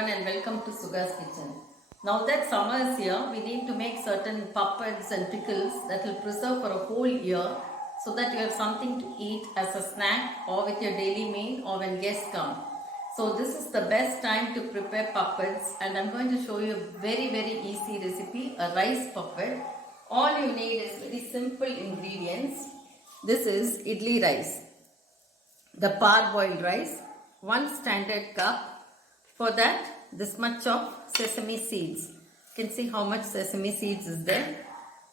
everyone and welcome to Suga's Kitchen. Now that summer is here, we need to make certain puppets and pickles that will preserve for a whole year so that you have something to eat as a snack or with your daily meal or when guests come. So this is the best time to prepare puppets and I'm going to show you a very easy recipe, a rice puppet. All you need is very simple ingredients. This is idli rice, the parboiled rice, 1 standard cup. For that, this much of sesame seeds. You can see how much sesame seeds is there.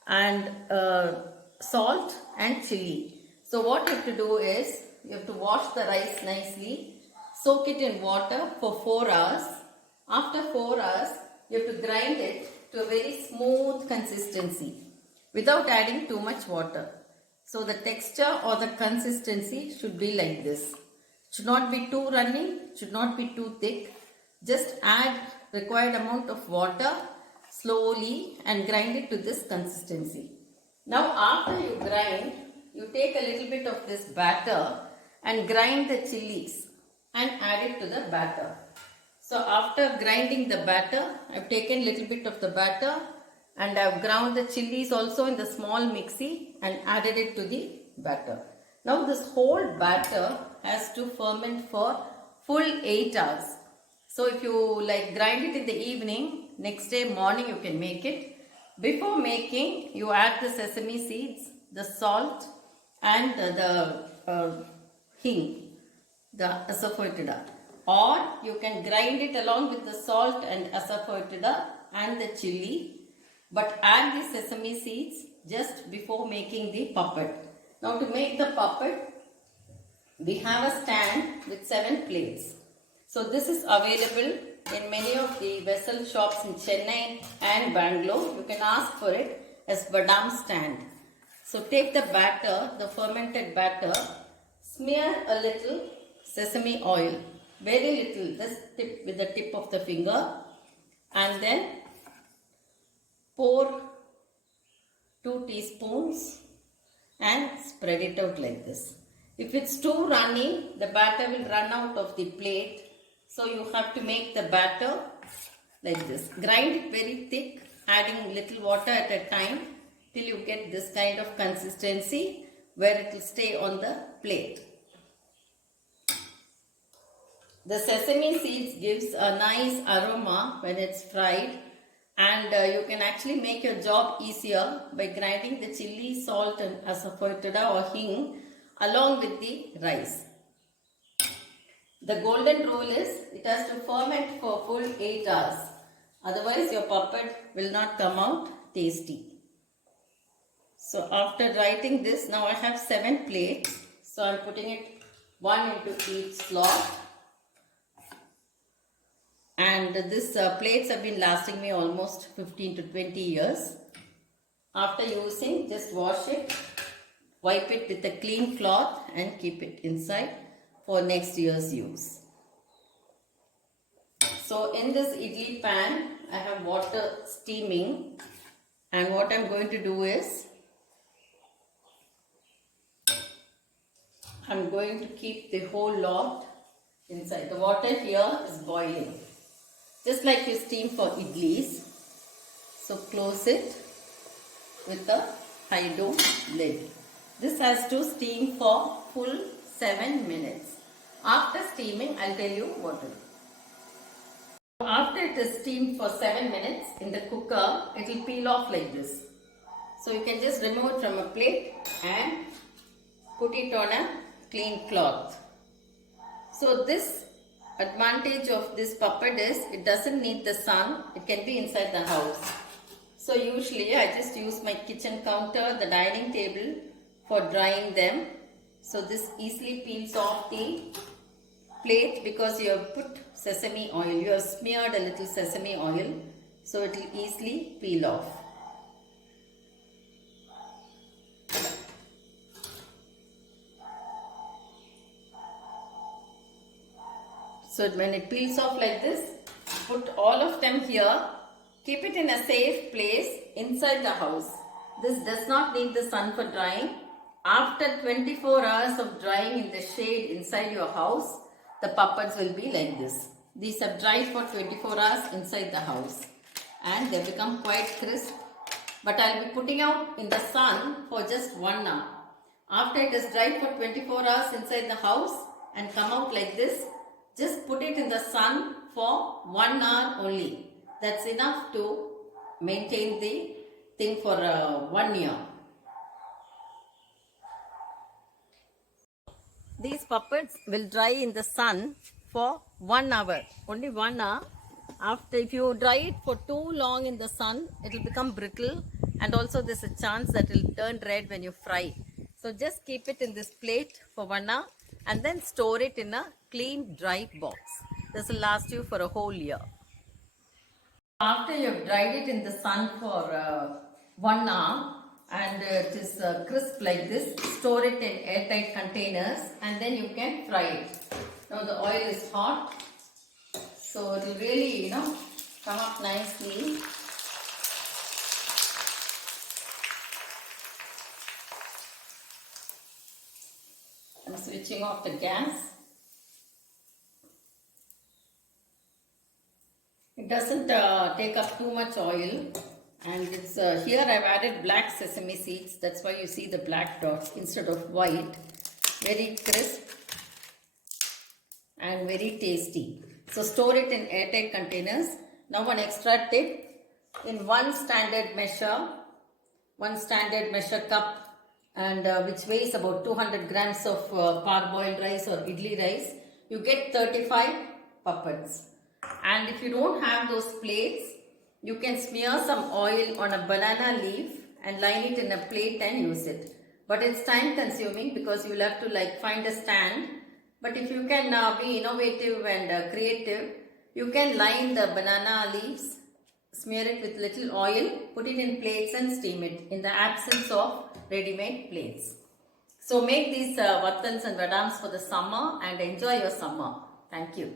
And salt and chili. So what you have to do is, you have to wash the rice nicely. Soak it in water for 4 hours. After 4 hours, you have to grind it to a very smooth consistency without adding too much water. So the texture or the consistency should be like this. It should not be too runny, should not be too thick. Just add required amount of water slowly and grind it to this consistency. Now after you grind, you take a little bit of this batter and grind the chilies and add it to the batter. So after grinding the batter, I have taken a little bit of the batter and I have ground the chilies also in the small mixie and added it to the batter. Now this whole batter has to ferment for full 8 hours. So if you grind it in the evening, next day morning you can make it. Before making, you add the sesame seeds, the salt and the hing, the asafoetida. Or you can grind it along with the salt and asafoetida and the chili. But add the sesame seeds just before making the puppet. Now to make the puppet, we have a stand with 7 plates. So this is available in many of the vessel shops in Chennai and Bangalore. You can ask for it as Badam stand. So take the batter, the fermented batter, smear a little sesame oil, very little, just tip with the tip of the finger, and then pour 2 teaspoons and spread it out like this. If it's too runny, the batter will run out of the plate. So you have to make the batter like this. Grind it very thick, adding little water at a time till you get this kind of consistency where it will stay on the plate. The sesame seeds gives a nice aroma when it's fried, and you can actually make your job easier by grinding the chili, salt and asafoetida or hing along with the rice. The golden rule is it has to ferment for full 8 hours. Otherwise your puppet will not come out tasty. So after writing this, now I have 7 plates. So I am putting it 1 into each slot. And these plates have been lasting me almost 15 to 20 years. After using, just wash it, wipe it with a clean cloth and keep it inside for next year's use. So in this idli pan, I have water steaming, and what I am going to do is, I am going to keep the whole lot inside. The water here is boiling, just like you steam for idlis. So close it with a high dome lid. This has to steam for full 7 minutes. After steaming, I'll tell you what to do. After it is steamed for 7 minutes in the cooker, it will peel off like this. So you can just remove it from a plate and put it on a clean cloth. So this advantage of this puppet is it doesn't need the sun. It can be inside the house. So usually I just use my kitchen counter, the dining table for drying them. So this easily peels off the plate because you have put sesame oil. You have smeared a little sesame oil. So it will easily peel off. So when it peels off like this, put all of them here. Keep it in a safe place inside the house. This does not need the sun for drying. After 24 hours of drying in the shade inside your house, the puppets will be like this. These have dried for 24 hours inside the house and they become quite crisp. But I'll be putting out in the sun for just 1 hour. After it is dried for 24 hours inside the house and come out like this, just put it in the sun for 1 hour only. That's enough to maintain the thing for 1 year. These puppets will dry in the sun for 1 hour, only 1 hour. After, if you dry it for too long in the sun, it will become brittle, and also there's a chance that it will turn red when you fry. So just keep it in this plate for 1 hour and then store it in a clean dry box. This will last you for a whole year. After you have dried it in the sun for 1 hour and it is crisp like this, store it in airtight containers and then you can fry it. Now the oil is hot, so it will really, come up nicely. I'm switching off the gas. It doesn't take up too much oil, and it's here I've added black sesame seeds. That's why you see the black dots instead of white. Very crisp and very tasty. So store it in airtight containers. Now one extra tip: in one standard measure cup, and which weighs about 200 grams of parboiled rice or idli rice, you get 35 puppets. And if you don't have those plates, you can smear some oil on a banana leaf and line it in a plate and use it. But it's time consuming because you will have to find a stand. But if you can be innovative and creative, you can line the banana leaves, smear it with little oil, put it in plates and steam it in the absence of ready-made plates. So make these vattans and vadams for the summer and enjoy your summer. Thank you.